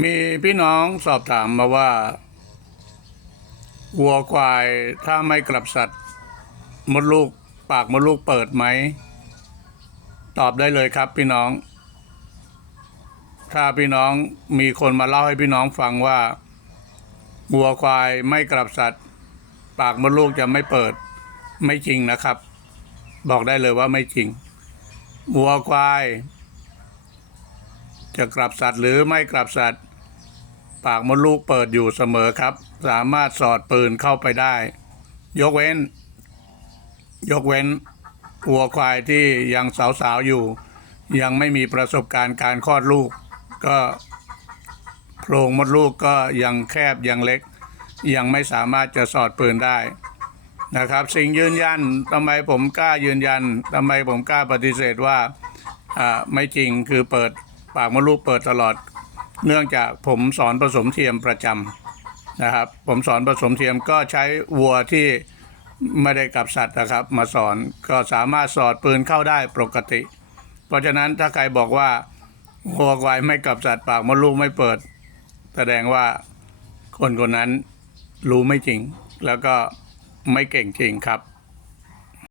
มีพี่น้องสอบถามมาว่า วัวควายถ้าไม่กลับสัตว์ มดลูกปากมดลูกเปิดไหม ตอบได้เลยครับพี่น้อง ถ้าพี่น้องมีคนมาเล่าให้พี่น้องฟังว่า วัวควายไม่กลับสัตว์ ปากมดลูกจะไม่เปิด ไม่จริงนะครับ บอกได้เลยว่าไม่จริง วัวควาย จะกลับสัตว์หรือไม่กลับสัตว์ ปากมดลูกเปิดอยู่เสมอครับ สามารถสอดปืนเข้าไปได้ ยกเว้น ยกเว้นวัวควายที่ยังสาวๆอยู่ ยังไม่มีประสบการณ์การคลอดลูก ก็โพรงมดลูกก็ยังแคบยังเล็ก ยังไม่สามารถจะสอดปืนได้นะครับสิ่งยืนยันทำไมผมกล้ายืนยันทำไมผมกล้าปฏิเสธว่าอ่าไม่จริงคือเปิด ปากมดลูกเปิดตลอด เนื่องจากผมสอนผสมเทียมประจำนะครับ ผมสอนผสมเทียมก็ใช้วัวที่ไม่ได้กับสัตว์นะครับ มาสอนก็สามารถสอดปืนเข้าได้ปกติ เพราะฉะนั้นถ้าใครบอกว่าวัวควายไม่กับสัตว์ปากมดลูกไม่เปิด แสดงว่าคนคนนั้นรู้ไม่จริง แล้วก็ไม่เก่งจริงครับ